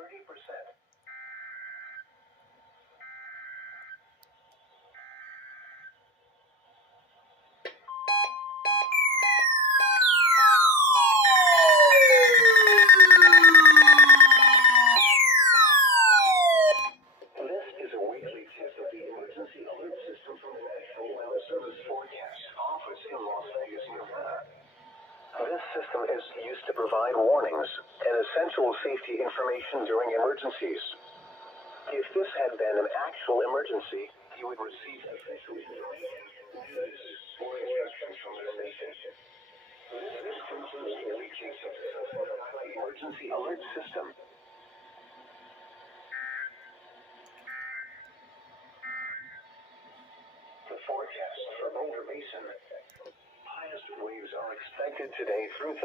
30%. This is a weekly tip of the emergency alert system from the National Weather Service Forecast Office in Las Vegas, Nevada. This system is used to provide warnings and essential safety information during emergencies. If this had been an actual emergency, you would receive official information, news, or instructions from the station. This concludes the weekly tip of the emergency alert system. The forecast for Boulder Basin. Highest waves are expected today through